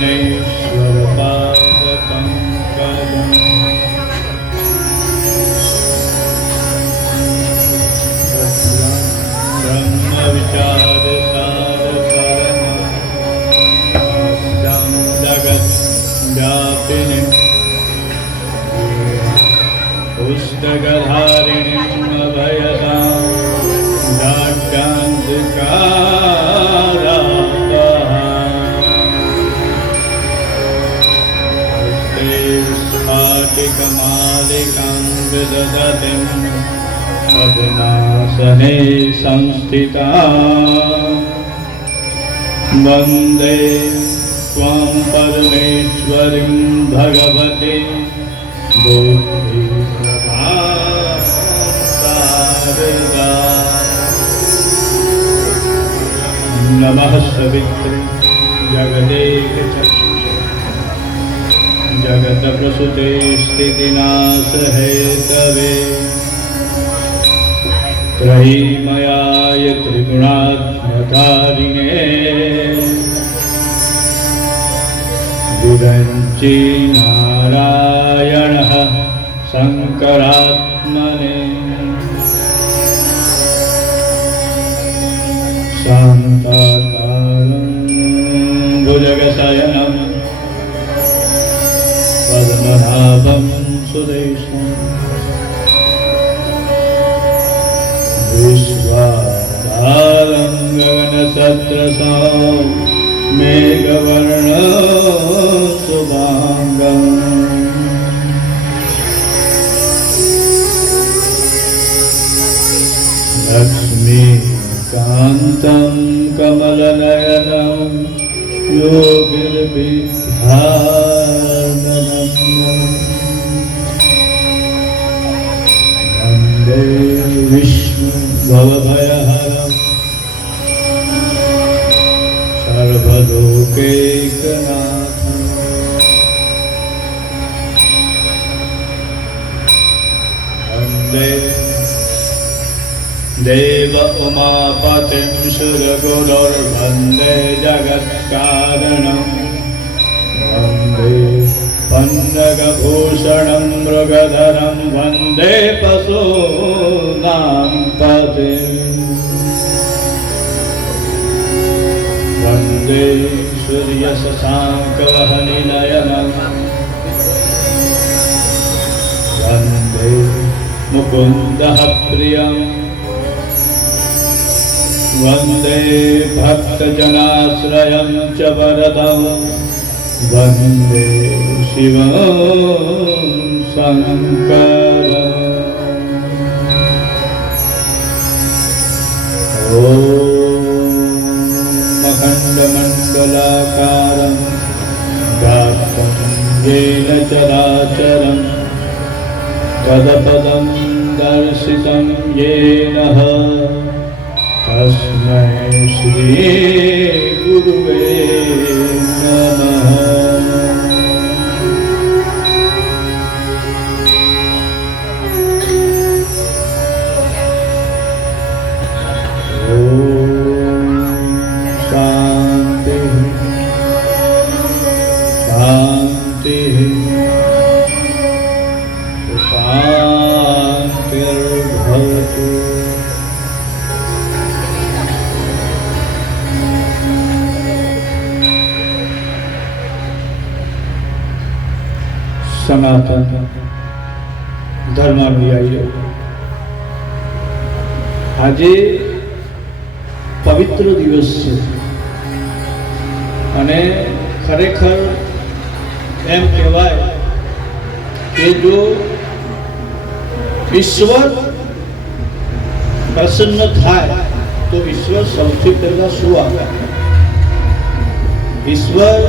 विघ्नेश्वर पादपङ्कजम् ब्रह्मविचारसारसारणं जगद्व्यापिनीं पुस्तकधारिणीम् अभयदां स्फाटिकमालिकां विदधतीं पद्मासने संस्थिता वन्दे त्वां परमेश्वरीं भगवतीं बुद्धिप्रदां नमः सवित्रे जगदेकचक्षुषे जगत्प्रसूते स्थितिनाशहेतवे त्रयीमयाय त्रिगुणात्मकारिणे विरञ्ची नारायणः शङ्करात्मने शान्ताकारं भुजगशयनं पद्मनाभं सुरेशं विश्वाधारं गगनसदृशं मेघवर्णशुभाङ्गं लक्ष्मीकान्तं कमलनयनं योगिर्विद्याननं वन्दे विष्णु भवभयहरं सर्वलोकैकनाथं वन्दे देव उमापतिं सुरगुरुर्वन्दे जगत्कारणं वन्दे पन्नगभूषणं मृगधरं वन्दे पशूनां पतिं वन्दे सूर्यशशाङ्कवहनिनयनं वन्दे मुकुन्दः प्रियं वन्दे भक्तजनाश्रयं च वरदं वन्दे शिवं शङ्करम् ॐ अखण्डमण्डलाकारं व्याप्तं येन चराचरं तदपदं दर्शितं येन तस्मै श्री गुरुवे नमः। शांति शांति शांतिर्भवतु। સનાતન ધર્માનુયાયીઓ, આજે પવિત્ર દિવસ છે અને ખરેખર એમ કહેવાય કે જો ઈશ્વર પ્રસન્ન થાય તો ઈશ્વર સૌથી પહેલા શું આપે? ઈશ્વર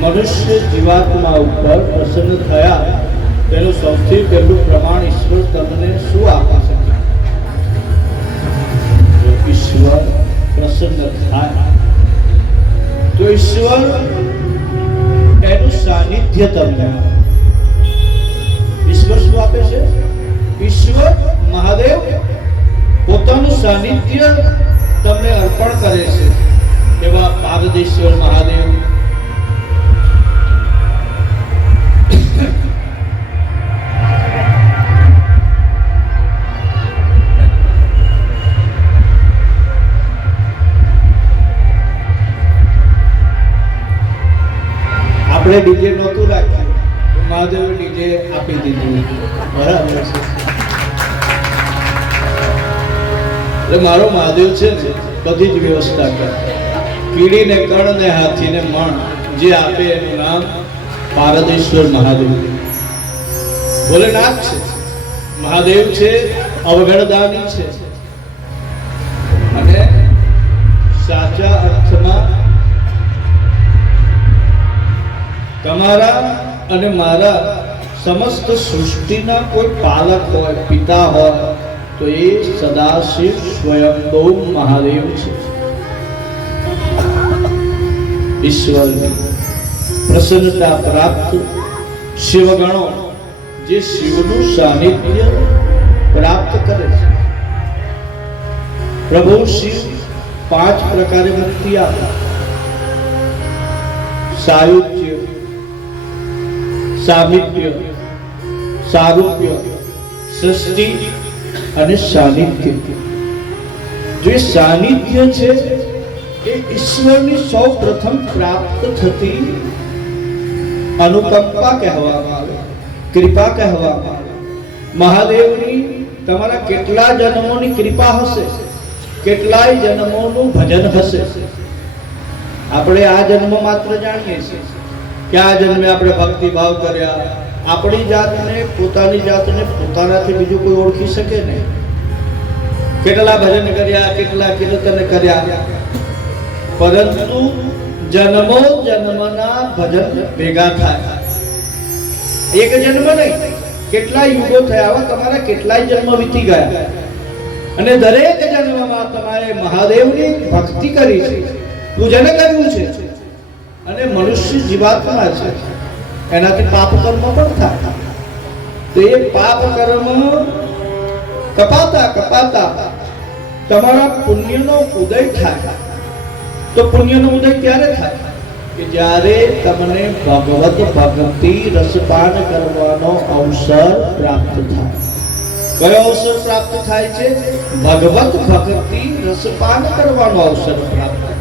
મનુષ્ય જીવાત્મા ઉપર પ્રસન્ન થયા તેનું સૌથી પહેલું પ્રમાણ ઈશ્વર તમને શું આપી શકે? જો ઈશ્વર પ્રસન્ન થાય તો ઈશ્વર એનું સાનિધ્ય તમને આપે. ઈશ્વર શું આપે છે? ઈશ્વર મહાદેવ પોતાનું સાનિધ્ય તમને અર્પણ કરે છે. એવા પારદેશ્વર મહાદેવ આપણે ડીજે નહોતું રાખ્યું, મહાદેવે ડીજે આપી દીધું, બરાબર છે. એટલે મારો મહાદેવ છે ને બધી જ વ્યવસ્થા કરે. કીડીને કણ ને હાથીને મણ જે આપે એનું નામ પારદેશ્વર મહાદેવ. ભોલેનાથ છે, મહાદેવ છે, અવગણદાની છે. અને સાચા અર્થમાં તમારા અને મારા સમસ્ત સૃષ્ટિના કોઈ પાલક હોય, પિતા હોય, તો એ સદાશિવ સ્વયંભૂ મહાદેવ છે. ઈશ્વરની પ્રસન્નતા પ્રાપ્ત શિવગણો જે શિવનું સાનિધ્ય પ્રાપ્ત કરે છે. પ્રભુ શિવ 5 પ્રકારે મુક્તિ આપે: સાયુજ્ય, સામિપ્ય, સારૂપ્ય, સૃષ્ટિ અને સાનિધ્ય. જે સાનિધ્ય છે એ ઈશ્વરની સૌ પ્રથમ પ્રાપ્ત થતી અનુકંપા કહેવામાં આવે, કૃપા કહેવામાં આવે. મહાદેવની તમારા કેટલા જન્મોની કૃપા હશે, કેટલાય જન્મોનું ભજન હશે. આપણે આ જન્મ માત્ર જાણીએ છીએ કે આ જન્મે આપણે ભક્તિભાવ કર્યા. આપણી જાતને, પોતાની જાતને પોતાનાથી બીજું કોઈ ઓળખી શકે નહીં. કેટલા ભજન કર્યા, કેટલા કીર્તન કર્યા, પરંતુ જન્મો જન્મના ભજન ભેગા થાય. એક જન્મ નહીં, કેટલા યુગો થયા, આવા તમારા કેટલાય જન્મ વીતી ગયા, અને દરેક જન્મમાં તમારે મહાદેવની ભક્તિ કરી છે, પૂજન કર્યું છે. અને મનુષ્ય જીવાત્મા છે, એનાથી પાપ કર્મ પણ થાય. તો એ પાપ કર્મ કપાતા કપાતા તમારા પુણ્યનો ઉદય થાય. તો પુણ્યનો ઉદય ક્યારે થાય? કે જ્યારે તમને ભગવત ભક્તિ રસપાન કરવાનો અવસર પ્રાપ્ત થાય. કયો અવસર પ્રાપ્ત થાય છે? ભગવત ભક્તિ રસપાન કરવાનો અવસર પ્રાપ્ત થાય.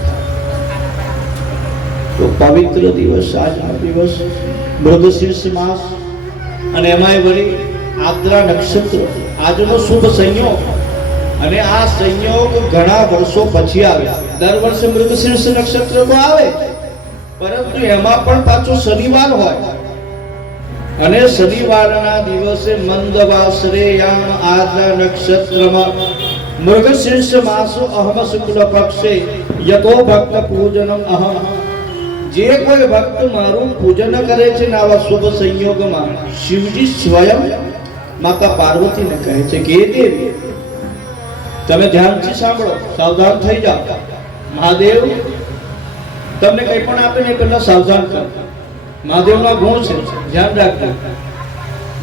તો પવિત્ર દિવસ, આજનો દિવસ મૃગશીર્ષ માસ, અને એમાંય વળી આદ્રા નક્ષત્ર, આજનો શુભ સંયોગ. અને આ સંયોગ ઘણા વર્ષો પછી આવ્યા. દર વર્ષે મૃગશીર્ષ નક્ષત્ર તો આવે, પરંતુ એમાં પણ પાછો શનિવાર હોય. અને શનિવારના દિવસે મંદવાસરે યામ આદ્રા નક્ષત્રમાં મૃગશીર્ષ માસો અહમ શુક્લ પક્ષે યતો ભક્ત પૂજનમ અહમ. જે કોઈ ભક્ત મારું પૂજન કરે છે ને આવા શુભ સંયોગમાં, શિવજી સ્વયં માતા પાર્વતીને કહે છે કે હે દેવી, તમે ધ્યાનથી સાંભળો, સાવધાન થઈ જાઓ. મહાદેવ તમને કંઈ પણ આપે ને પહેલા સાવધાન કરો. મહાદેવના ગુણ છે, ધ્યાન રાખજો.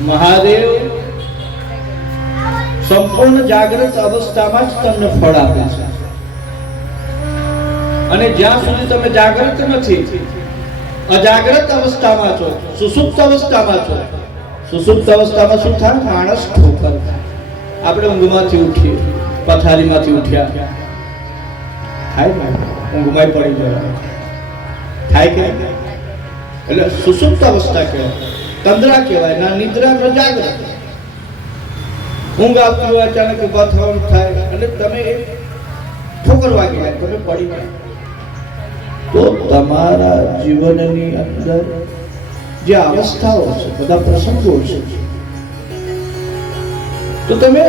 મહાદેવ સંપૂર્ણ જાગૃત અવસ્થામાં જ તમને ફળ આપે છે. અને જ્યાં સુધી તમે જાગૃત નથી, અજાગ્રત અવસ્થામાં છો, સુસુપ્ત અવસ્થામાં છો. સુસુપ્ત અવસ્થામાં શું થાય? માણસ ઠોકર થાય. આપણે ઊંઘમાંથી ઉઠીએ, પથારીમાંથી ઉઠ્યા, થાય ને ઊંઘમાં પડી જવાય, થાય કે? એટલે સુસુપ્ત અવસ્થા કહેવાય, તંદ્રા કહેવાય, ના નિદ્રા ન જાગ્રત. ઊંઘ આવતી હોય, અચાનક ઉભા થવાનું થાય અને તમે ઠોકર વાગી જાય, તમે પડી ગયા. તો તમારા જીવનની અંદર જે અવસ્થાઓ છે, બધા પ્રસંગો છે, તો તમે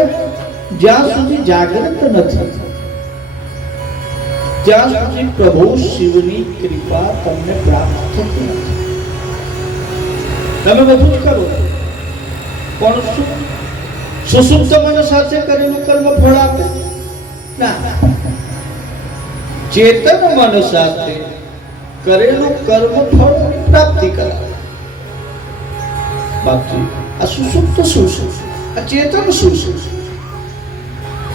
જ્યાં સુધી જાગૃત નથી, ત્યાં સુધી પ્રભુ શિવની કૃપા તમને પ્રાપ્ત થતી નથી. તમે બધું જ કરો, પણ સુસુપ્ત મન સાથે કરેલું કર્મ ફળ આપે ના. ચેતન મન સાથે કરેલું કર્મ ફળ પ્રાપ્તિ કરાવે. બાકી આ સુસુપ્ત શું છે? આ ચેતન શું છે?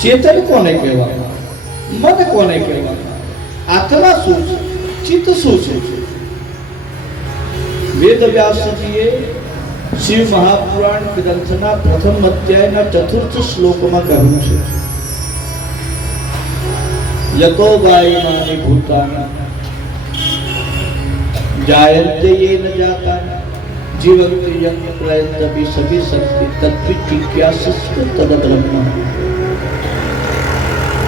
ચેતન કોને કહેવાય? મન કોને કહેવાય? આત્મા શું છે? ચિત્ત શું છે? વેદ વ્યાસજીએ શિવ મહાપુરાણ ગ્રંથના પ્રથમ અધ્યાયના 4th શ્લોકમાં કહ્યું છે, યતો વાયમાની ભૂતાની, जायन्ते ये न जाता जीवन्ति यं प्रयन्ति सभी शक्ति तद्विजिज्ञासस्व तद ब्रह्म।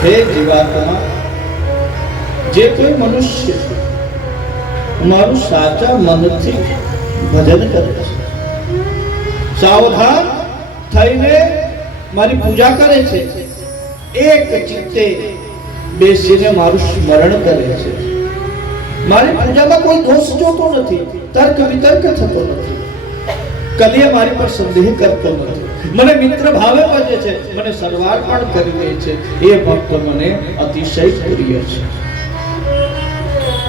हे जीवात्मा, जे कोई मनुष्य मारू साचा मनथी भजन करे છે, સાવધાન થઈને મારી પૂજા કરે છે, એક ચિત્તે બેસીને મારું સ્મરણ કરે છે, મારી પૂજામાં કોઈ દોષ જોતો નથી, તર્ક વિતર્ક થતો નથી, કદી મારી પર સંદેહ કરતો નથી, મને મિત્ર ભાવે ભજે છે, મને સર્વાર્પણ કરી દે છે, એ ભક્ત મને અતિશય પ્રિય છે।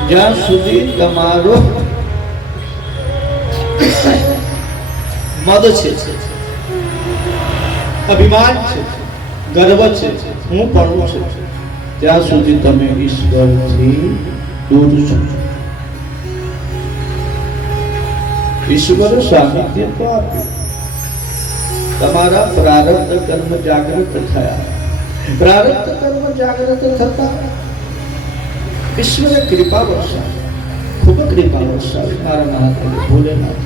જ્યાં સુધી તમારો મદ છે, અભિમાન છે, ગર્વ છે, હું પણ છું, ત્યાં સુધી તમે ઈશ્વરથી દૂર છો। ઈશ્વર સાનિધ્ય તો આપ્યું, તમારા પ્રારબ્ધ કર્મ જાગૃત થયા, પ્રારબ્ધ કર્મ જાગૃત થતા ઈશ્વરે કૃપા વર્ષાવી, ખૂબ કૃપા વર્ષાવી, મારા મહાદેવ ભોલેનાથ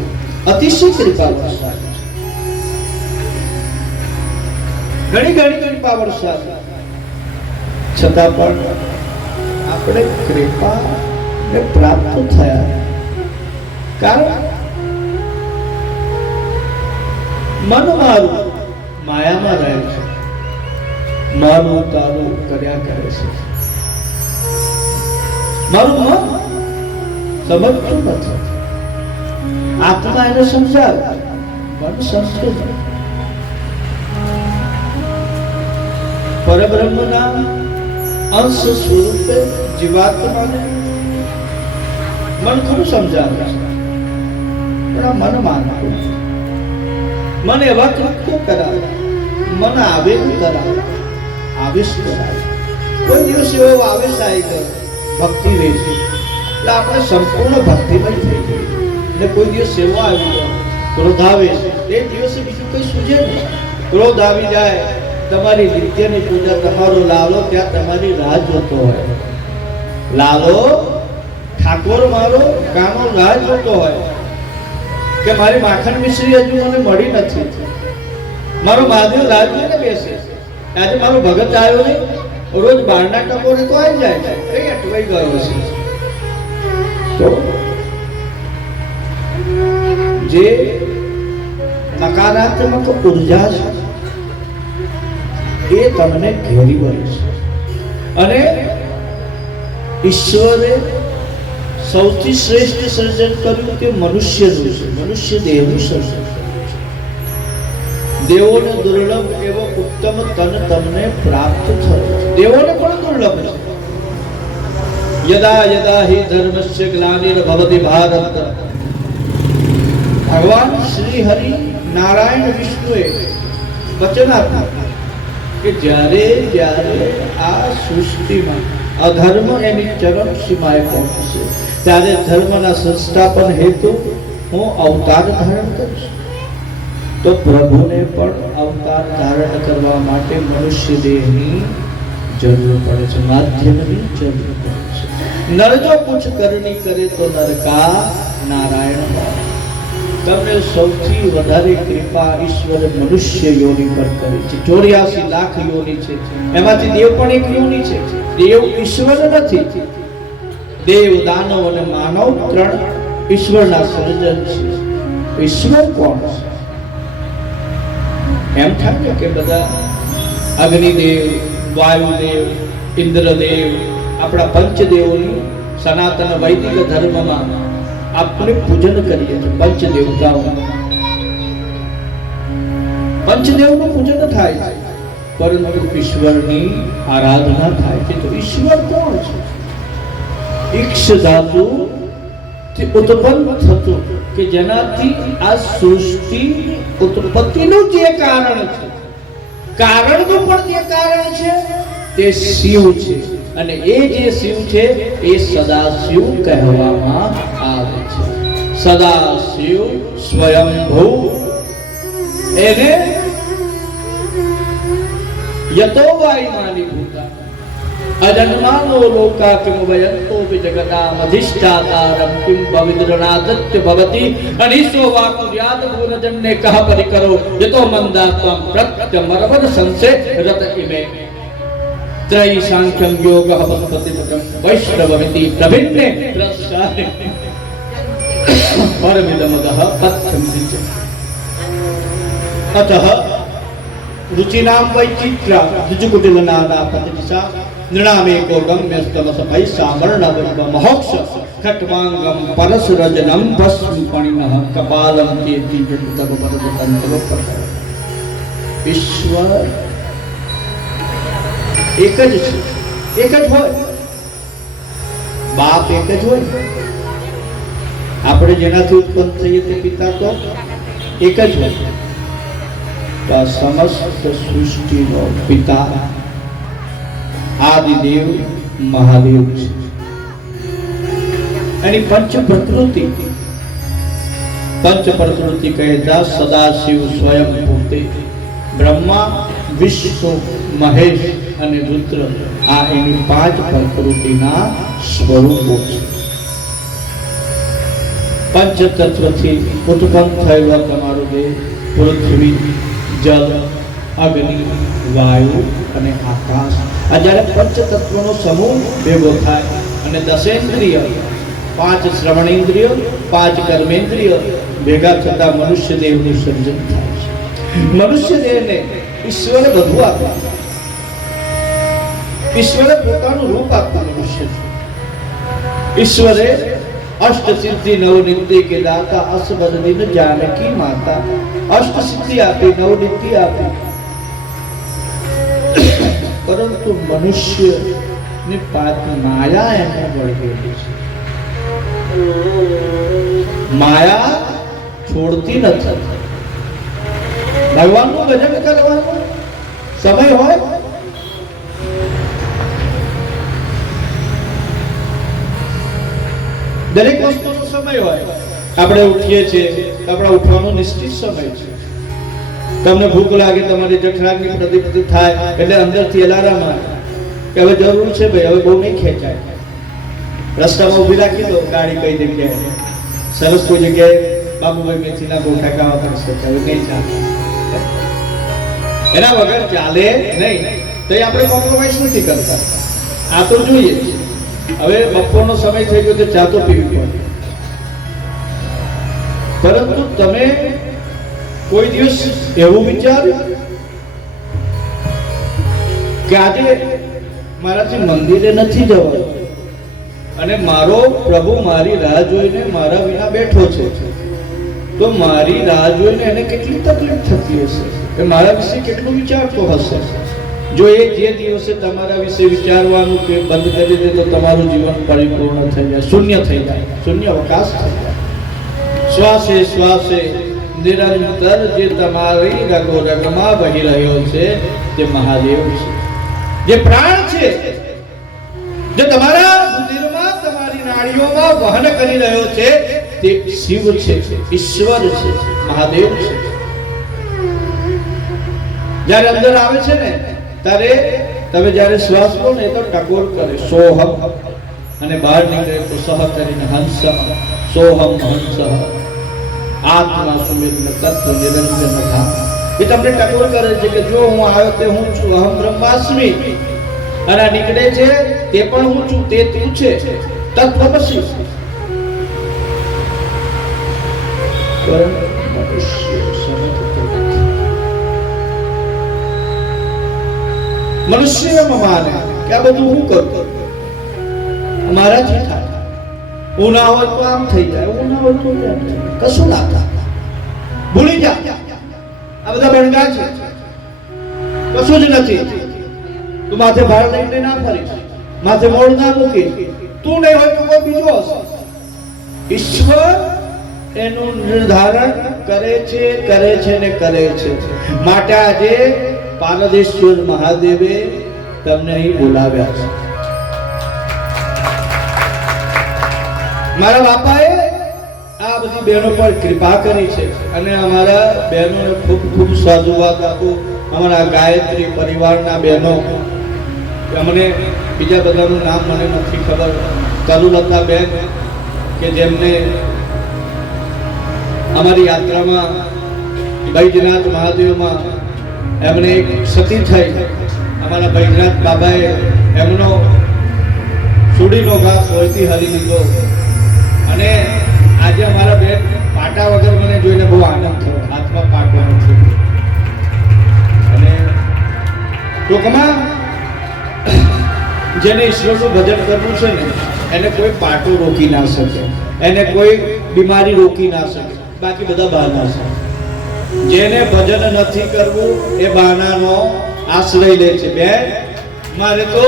અતિશય કૃપા વર્ષાવી, ઘણી ઘણી કૃપા વર્ષાવી, છતાં પણ આપણે કૃપાને પ્રાપ્ત થયા, કારણ મન મારું માયામાં રહે છે, મારું તારું કર્યા કરે છે, મારું મન સમજતું નથી, આત્મા એને સમજાવે, મન સમજતું નથી। પરબ્રહ્મના અંશ સ્વરૂપે જીવાત્માને મન ખરું સમજાવે છે, પણ આ મન માનતું નથી, મન એવા કૃત્યો કરાવે, મન આવેગ કરાવે, આવેશ કરાવે, કોઈ દિવસ એવો આવેશ આવી ગયો ભક્તિ રહેશે એટલે આપણે સંપૂર્ણ ભક્તિમય થઈ ગઈ, એટલે કોઈ દિવસ એવો આવી ગયો ક્રોધાવેશ, એ દિવસે બીજું કઈ સૂજે નહીં, ક્રોધ આવી જાય, તમારી નિત્યની પૂજા, તમારો લાલો ત્યાં તમારી રાહ જોતો હોય, લાલો ઠાકોર મારો કાનો રાહ જોતો હોય કે મારી માખણ મિશ્રી હજુ મને મળી નથી, મારો મહાદેવ રાહ જોઈને બેસે, આજે મારો ભગત આવ્યો નહીં, રોજ બારના ટકોરે તો આવી જાય છે, કઈ અટવાઈ ગયો છે। તો જે નકારાત્મક ઉર્જા છે એ તમને ઘેરી વળે છે, અને ઈશ્વરે સૌથી શ્રેષ્ઠ સર્જન કર્યું તે મનુષ્યનું છે, મનુષ્ય દેહનું સર્જન કર્યું છે। દેવોને દુર્લભ એવો ઉત્તમ તન તમને પ્રાપ્ત થયો છે, દેવોને પણ દુર્લભ છે। યદા યદા હિ ધર્મસ્ય ગ્લાનિર્ભવતિ ભારત, ભગવાન શ્રી હરિ નારાયણ વિષ્ણુએ વચન આપ્યું કે જ્યારે જ્યારે આ સૃષ્ટિમાં અધર્મ એની ચરમ સીમાએ પહોંચશે ત્યારે ધર્મના સંસ્થાપન હેતુ હું અવતાર ધારણ કરીશ। તો પ્રભુને પણ અવતાર ધારણ કરવા માટે મનુષ્ય દેહની જરૂર પડે છે, માધ્યમની જરૂર પડે છે। નર જો કુછ કરણી કરે તો નરકા નારાયણ, તમને સૌથી વધારે કૃપા ઈશ્વર મનુષ્ય યોનિ પર કરી છે। 84 લાખ યોનિ છે, એમાંથી દેવ પણ એક યોનિ છે, દેવ ઈશ્વર નથી, દેવ દાનવ અને માનવ ત્રણ ઈશ્વરના સર્જન છે। ઈશ્વર કોણ છે? એમ થાય કે બધા અગ્નિદેવ, વાયુદેવ, ઇન્દ્રદેવ, આપણા પંચદેવોની સનાતન વૈદિક ધર્મમાં આપણે પૂજન કરીએ છીએ, પંચદેવતાઓ, પંચદેવનું પૂજન થાય છે, પરંતુ ઈશ્વરની આરાધના થાય છે। તો ઈશ્વર કોણ છે? ઈક્ષ ધાતુ ઉત્પન્ન થતું કે જેનાથી આ સૃષ્ટિ ઉત્પત્તિનું જે કારણ છે, કારણનું પણ જે કારણ છે તે શિવ છે, અને એ જે શિવ છે એ સદાશિવ કહેવામાં આવે છે। સદાશિવ સ્વયંભૂ, એને યતો વાયુમાની ભૂતા, अजन्मानो लोका किम वयन्तो विजगतामधिष्ठातारं किम पवित्रनादत्य भवति अनिशो वाकुर्यात गुणजन्ने कह परिकरो यतो मंदात्वं प्रत्यमरवद संसे रत इमे त्रयी सांख्यं योगः पशुपतिपदं वैष्णवमिति प्रभिन्ने प्रसारे परमिदमदः पथ्यं विच अतः रुचिनां वैचित्र्या द्विजकुटिलनाना प्रतिदिशा नृणामेको गम्यस्तमसपै सावर्णवैव महोक्ष खट्वांगं परशुरजनं भस्मपणिनः कपालं केति जन्तव वरदतन्तव ईश्वर एक જ છે, એક જ હોય, બાપ એક જ હોય. આપણે જેનાથી ઉત્પન્ન થઈએ તે પિતા તો એક જ હોય. તો સમસ્ત સૃષ્ટિનો પિતા આદિદેવ મહાદેવ છે. એની પંચ પ્રકૃતિ કહેતા સદાશિવ સ્વયં પોતે બ્રહ્મા વિષ્ણુ મહેશ અને રુદ્ર આ એની પાંચ પ્રકૃતિના સ્વરૂપો છે. પંચતત્વથી ઉત્પન્ન થયેલો તમારો દેહ પૃથ્વી જલ અગ્નિ વાયુ અને આકાશ આ જ્યારે પંચતત્વનો સમૂહ ભેગો થાય અને દશેન્દ્રિય પાંચ શ્રવણેન્દ્રિય પાંચ કર્મેન્દ્રિય ભેગા થતા મનુષ્ય દેવનું સર્જન થાય છે. મનુષ્ય દેહને ઈશ્વરે બધું આપ્યું. ઈશ્વરે પોતાનું રૂપ આપ્યું મનુષ્ય. ઈશ્વરે અષ્ટ સિદ્ધિ નવ નિત્ય કે દાતા અસબદ દિન જાનકી માતા અષ્ટ સિદ્ધિ આપી નવ નિત્ય આપી. પરંતુ મનુષ્ય ની પાત માયા એને વળગેલી છે. માયા છોડતી નથી. ભગવાનનું ભજન કરવાનો સમય હોય દરેક વસ્તુનો સમય હોય. આપણે ઉઠીએ છીએ, આપણા ઉઠવાનો નિશ્ચિત સમય છે. તમને ભૂખ લાગે, તમારી જઠરાગ્નિ પ્રતિપતિ થાય એટલે અંદરથી અલાર્મ આવે કે હવે જરૂર છે ભાઈ, હવે બહુ નહીં ખેંચાય. રસ્તામાં ઊભી રાખી દો ગાડી કઈ જગ્યાએ, સરસ કોઈ જગ્યાએ બાબુભાઈ મેથીના ગોઠા ખાવા પડશે, હવે નહીં ચાલે. એના વગર ચાલે નહીં. તો આપણે કોમ્પ્રોમાઇઝ નથી કરતા. આ તો જોઈએ. હવે બપોરનો સમય થઈ ગયો તો ચા તો પીવી પડે. પરંતુ તમે કોઈ દિવસ એવું વિચાર્યું કે આજે મારાથી મંદિરે નથી જવાનું અને મારો પ્રભુ મારી રાહ જોઈને મારા વિના બેઠો છે, તો મારી રાહ જોઈને એને કેટલી તકલીફ થતી હશે, કે મારા વિશે કેટલું વિચારતો હશે. જો એ જે દિવસે તમારા વિશે વિચારવાનું કે બંધ કરી દે તો તમારું જીવન પરિપૂર્ણ થઈ જાય, શૂન્ય થઈ જાય, શૂન્ય અવકાશ થઈ જાય. શ્વાસે શ્વાસે નિરંતર જે તમારી રગો રગમાં વહી રહ્યો છે તે મહાદેવ છે. જે પ્રાણ છે, જે તમારા રુધિરમાં તમારી નાડીઓમાં વહન કરી રહ્યો છે તે શિવ છે, ઈશ્વર છે, મહાદેવ છે. જ્યારે અંદર આવે છે ને ત્યારે તમે જ્યારે શ્વાસ લો ને તો ટકોર કરે સોહમ, અને બહાર નીકળે તો સહ કરીને હંસ, સોહમ હંસ આત્મા સુમેધ તત્વ નિરંજન ધામ. એ તમને ટકોર કરે છે કે જો હું આવ્યો તે હું છું, અહમ બ્રહ્માસ્મિ. અને નીકળે છે તે પણ હું છું, તે તું છે, તત્વમસી. મનુષ્ય માને કે આ બધું હું કરું, મારાથી થાય. હું ના હોય તો આમ થઈ જાય, હું ના હોય તો આમ થઈ જાય. કશું ના થાય, ભૂલી જા. આ બધા બણગા છે, કશું જ નથી. તું માથે ભાર લઈને ના ફરીશ, માથે મોડ ના મૂકી. તું નહીં હોય તો કોઈ બીજો હશે. ઈશ્વર એનું નિર્ધારણ કરે છે ને કરે છે. માટે આજે પારદેશ્વર મહાદેવે તમને અહીં બોલાવ્યા છે. મારા બાપાએ આ બધી બહેનો પર કૃપા કરી છે અને અમારા બહેનોને ખૂબ ખૂબ સાધુવાદ આપું. અમારા ગાયત્રી પરિવારના બહેનો અમને બીજા બધાનું નામ મને નથી ખબર, તરુલતાબેન કે જેમને અમારી યાત્રામાં બૈજનાથ મહાદેવમાં એમને એક સતી થઈ, અમારા બૈજનાથ બાબાએ એમનો સુડીનો ઘા સોયથી હરી લીધો અને આજે અમારા બેન પાટા વગર મને જોઈને બહુ આનંદ થયો, હાથમાં પાટો નથી. અને ટૂંકમાં જેને ઈશ્વરનું ભજન કરવું છે ને એને કોઈ પાટો રોકી ના શકે, એને કોઈ બીમારી રોકી ના શકે, બાકી બધા બહાના છે. જેને ભજન નથી કરવું એ બહાનાનો આશ્રય લે છે. બેન મારે તો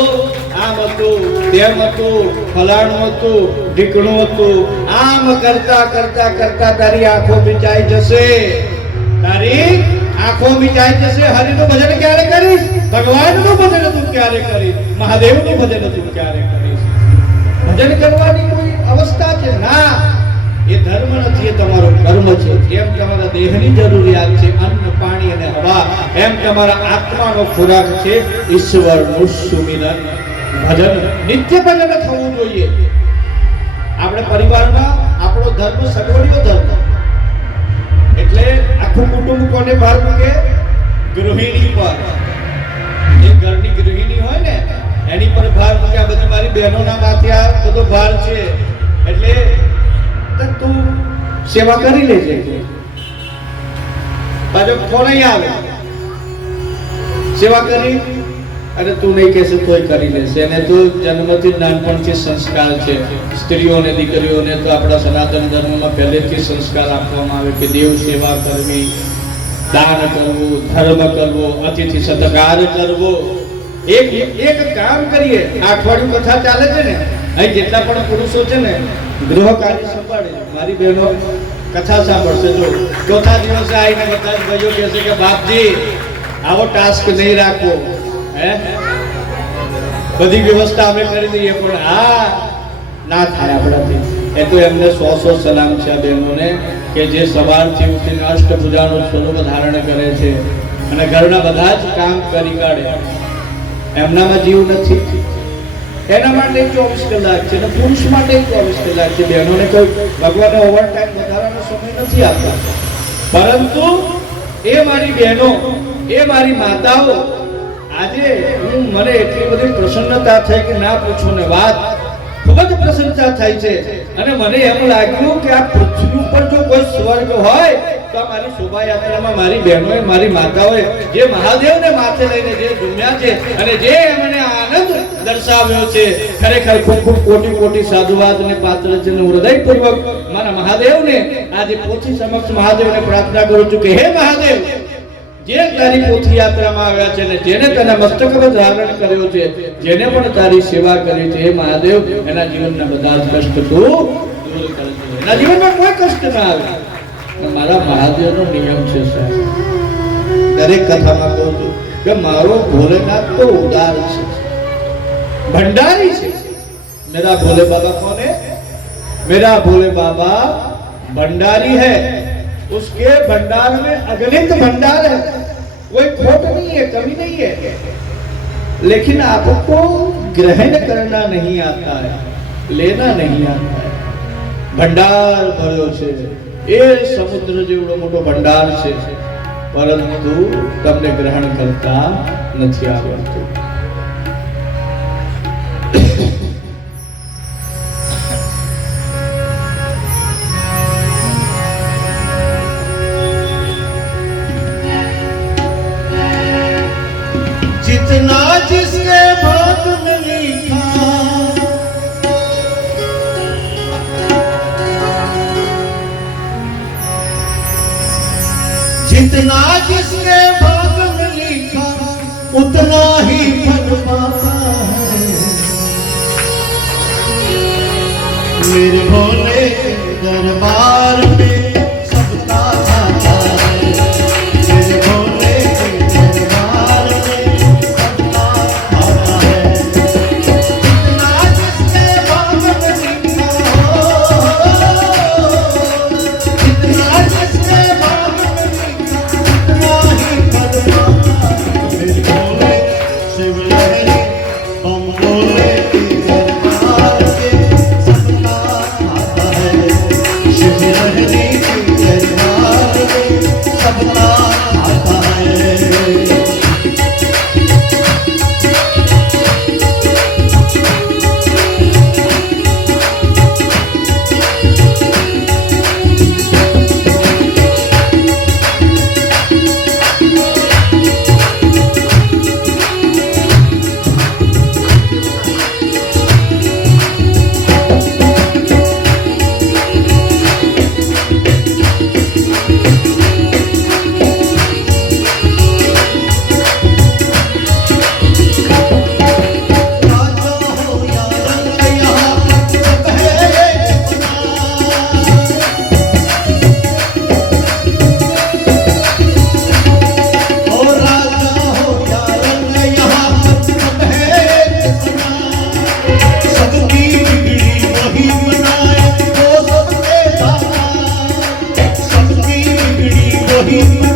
આમ હતું, તેમ હતું, ફલાણું હતું, ઢીકણું હતું, આમ કરતા કરતા કરતા તારી આંખો મીચાઈ જશે, તારી આંખો મીચાઈ જશે. હરિનું ભજન ક્યારે કરીશ? ભગવાનનું ભજન તું ક્યારે કરીશ? મહાદેવનું ભજન તું ક્યારે કરીશ? ભજન કરવાની કોઈ અવસ્થા છે ના, એ ધર્મ નથી, એ તમારો કર્મ છે. જેમ તમારા દેહની જરૂરિયાત છે અન્ન, પાણી અને હવા, એમ તમારા આત્માનો ખોરાક છે ઈશ્વરનું સુમિરન, ભજન, નિત્ય ભજન થવું જોઈએ. આપણે પરિવારમાં આપણો ધર્મ સગવડિયો ધર્મ, એટલે આખું કુટુંબ કોને ભાર મૂકે? ગૃહિણી પર. જે ઘરની ગૃહિણી હોય ને એની પર ભાર મૂકે. આ બધી મારી બહેનોના માથે આ બધો ભાર છે, એટલે તું સેવા કરી લેજે. પાછો ફોન આવે, સેવા કરી અને તું નહીં કહેશે તોય કરી લેશે. એને તો જન્મથી નાનપણથી સંસ્કાર છે. સ્ત્રીઓને દીકરીઓને તો આપણા સનાતન ધર્મમાં પહેલેથી સંસ્કાર આપવામાં આવે કે દેવ સેવા કરવી, દાન કરવું, ધર્મ કરવો, અતિથિ સત્કાર કરવો. એક કામ કરીએ, અઠવાડિયું કથા ચાલે છે ને, અહીં જેટલા પણ પુરુષો છે ને ગૃહ કાર્ય સંભાળે, મારી બહેનો કથા સાંભળશે. જો ચોથા દિવસે આવીને બધા ભાઈઓ કહેશે કે બાપજી આવો ટાસ્ક નહીં રાખો, હે બધી વ્યવસ્થા અમે કરી દઈએ, પણ આ ના થાય આપણાથી. એ તો એમને 100 સલામ છે આ બહેનોને કે જે સવારથી ઉઠીને અષ્ટભુજાનું સ્વરૂપ ધારણ કરે છે અને ઘરના બધા જ કામ કરી કાઢે. એમનામાં જીવ નથી, એના માટે 24 કલાક છે અને પુરુષ માટે 24 કલાક છે. બહેનોને કોઈ ભગવાનને ઓવર ટાઈમ વધારાનો સમય નથી આપતા, પરંતુ એ મારી બહેનો, એ મારી માતાઓ, આજે મને એટલી બધી પ્રસન્નતા થઈ કે ના પૂછો ને વાત. ખૂબ જ પ્રસન્નતા થાય છે અને મને એમ લાગ્યું કે આ પૃથ્વી ઉપર જો કોઈ સ્વર્ગ હોય તો મારી શોભાયાત્રામાં મારી બહેનોએ, મારી માતાઓએ જે મહાદેવને માથે લઈને જે જુમ્યા છે અને જે એમને આનંદ દર્શાવ્યો છે, ખરેખર ખૂબ ખૂબ કોટી કોટી સાધુવાદને પાત્ર છે. હું હૃદયપૂર્વક મારા મહાદેવને આજે પોથી સમક્ષ મહાદેવને પ્રાર્થના કરું છું કે હે મહાદેવ, જે તારી પોથી યાત્રામાં આવ્યા છે ને જેને તને મસ્તક પર ધારણ કર્યો છે, જેને પણ તારી સેવા કરી છે, હે મહાદેવ એના જીવનના બધા જ કષ્ટ તું દૂર કરજે, એના જીવનમાં કોઈ કષ્ટ ના આવે. મારા મહાદેવનો નિયમ છે સાહેબ, દરેક કથામાં કહું છું કે મારો ભોલેનાથ તો ઉદાર છે, ભંડારી છે. मेरा भोले बाबा कौन है? मेरा भोले बाबा भंडारी है, उसके भंडार में अगणित भंडार है, कोई खोट नहीं है, कमी नहीं है, लेकिन आपको ग्रहण करना नहीं आता है, लेना नहीं आता है. भंडार भर्यो છે, એ સમુદ્ર જેવડો મોટો ભંડાર છે, પરંતુ તમને ગ્રહણ કરતા નથી આવડતું. जितना जिसके भाग में लिखा, जितना जिसके भाग में लिखा उतना ही फल पाता है. मेरे भोले दरबार में सबका खाता है, मेरे भोले दरबार में सबका खाता है. जितना जिसके भाग में लिखा हो, जितना जिसके भाग में लिखा उतना ही फल पाता है. मेरे भोले शिव लहरी बम बोले ही